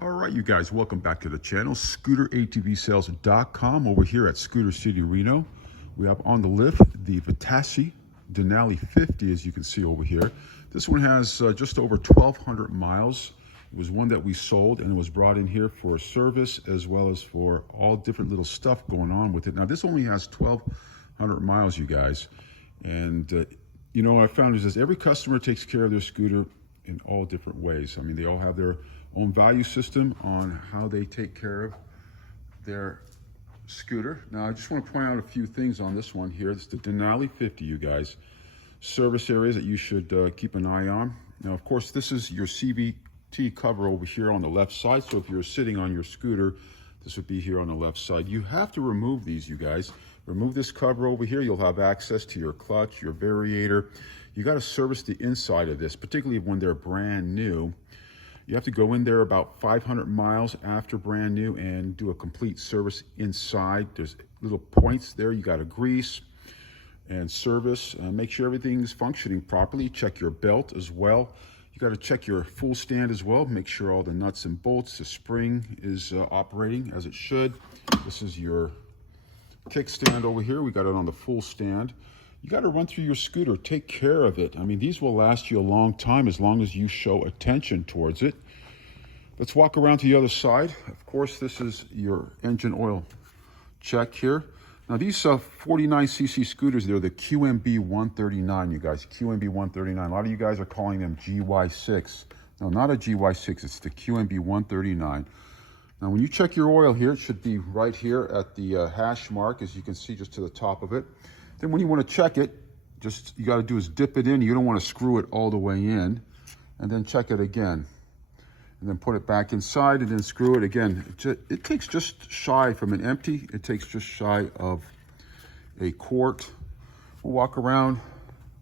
All right, you guys, welcome back to the channel, ScooterATVSales.com. Over here at Scooter City, Reno, we have on the lift the Denali 50, as you can see over here. This one has just over 1,200 miles. It was one that we sold, and it was brought in here for service as well as for all different little stuff going on with it. Now, this only has 1,200 miles, you guys. And, you know, I found is every customer takes care of their scooter in all different ways. I mean, they all have their own value system on how they take care of their scooter. Now, I just want to point out a few things on this one here. It's the Denali 50, you guys. Service areas that you should keep an eye on. Now, of course, this is your CVT cover over here on the left side. So if you're sitting on your scooter, this would be here on the left side. You have to remove these, you guys. Remove this cover over here. You'll have access to your clutch, your variator. You got to service the inside of this, particularly when they're brand new. You have to go in there about 500 miles after brand new and do a complete service inside. There's little points there you got to grease and service. Make sure everything's functioning properly. Check your belt as well. You got to check your full stand as well. Make sure all the nuts and bolts, the spring is operating as it should. This is your kickstand over here. We got it on the full stand. You got to run through your scooter, take care of it. I mean, these will last you a long time as long as you show attention towards it. Let's walk around to the other side. Of course, this is your engine oil check here. Now, these 49cc scooters, they're the QMB 139, you guys. QMB 139. A lot of you guys are calling them GY6. No, not a GY6. It's the QMB 139. Now, when you check your oil here, it should be right here at the hash mark, as you can see, just to the top of it. Then when you want to check it, you got to do is dip it in. You don't want to screw it all the way in, and then check it again. And then put it back inside and then screw it again. It takes just shy from an empty. It takes just shy of a quart. We'll walk around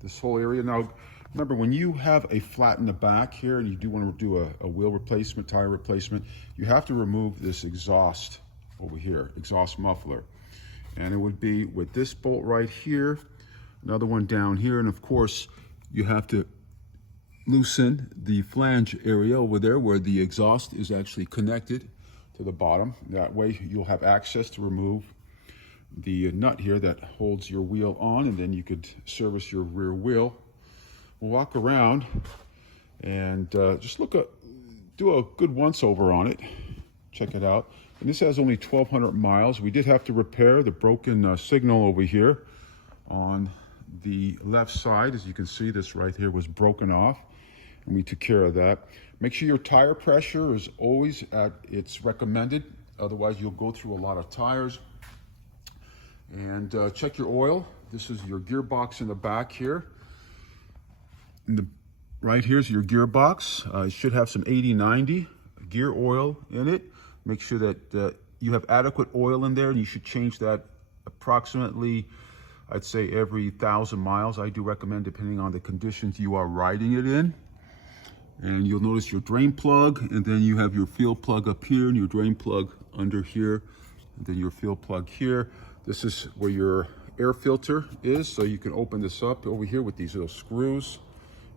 this whole area. Now, remember, when you have a flat in the back here and you do want to do a wheel replacement, tire replacement, you have to remove this exhaust over here, exhaust muffler. And it would be with this bolt right here, another one down here, and of course, you have to loosen the flange area over there where the exhaust is actually connected to the bottom. That way, you'll have access to remove the nut here that holds your wheel on, and then you could service your rear wheel. We'll walk around and just do a good once-over on it. Check it out. And this has only 1,200 miles. We did have to repair the broken signal over here on the left side. As you can see, this right here was broken off, and we took care of that. Make sure your tire pressure is always at its recommended. Otherwise, you'll go through a lot of tires. And check your oil. This is your gearbox in the back here. Right here's your gearbox. It should have some 80-90 gear oil in it. Make sure that you have adequate oil in there, and you should change that approximately, I'd say, every 1,000 miles. I do recommend, depending on the conditions you are riding it in. And you'll notice your drain plug, and then you have your fuel plug up here, and your drain plug under here, and then your fuel plug here. This is where your air filter is, so you can open this up over here with these little screws,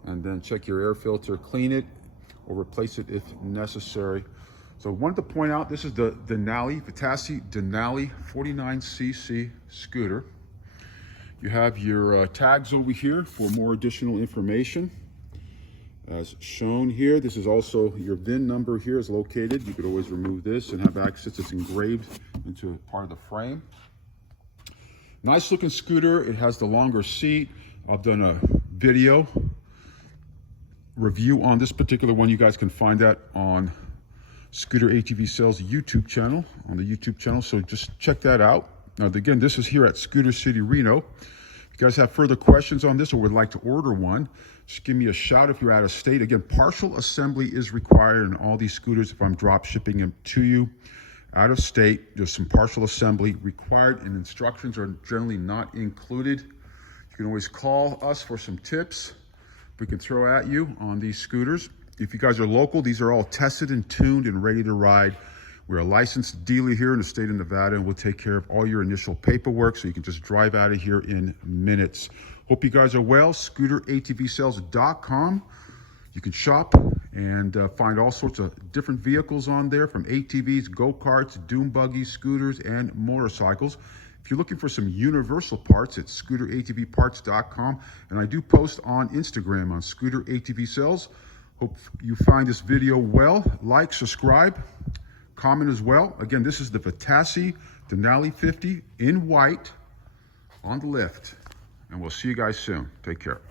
and then check your air filter, clean it, or replace it if necessary. So I wanted to point out, this is the Denali 49cc scooter. You have your tags over here for more additional information. As shown here, this is also your VIN number here is located. You could always remove this and have access. It's engraved into part of the frame. Nice looking scooter. It has the longer seat. I've done a video review on this particular one. You guys can find that on Scooter ATV Sales YouTube channel, on the YouTube channel. So just check that out. Now, again, this is here at Scooter City, Reno. If you guys have further questions on this or would like to order one, just give me a shout if you're out of state. Again, partial assembly is required in all these scooters. If I'm drop shipping them to you out of state, there's some partial assembly required, and instructions are generally not included. You can always call us for some tips we can throw at you on these scooters. If you guys are local, these are all tested and tuned and ready to ride. We're a licensed dealer here in the state of Nevada, and we'll take care of all your initial paperwork so you can just drive out of here in minutes. Hope you guys are well. ScooterATVSales.com. You can shop and find all sorts of different vehicles on there, from ATVs, go-karts, dune buggies, scooters, and motorcycles. If you're looking for some universal parts, it's ScooterATVparts.com, and I do post on Instagram on Scooter ATV Sales. Hope you find this video well. Like, subscribe, comment as well. Again, this is the Vitassi Denali 50 in white on the lift, and we'll see you guys soon. Take care.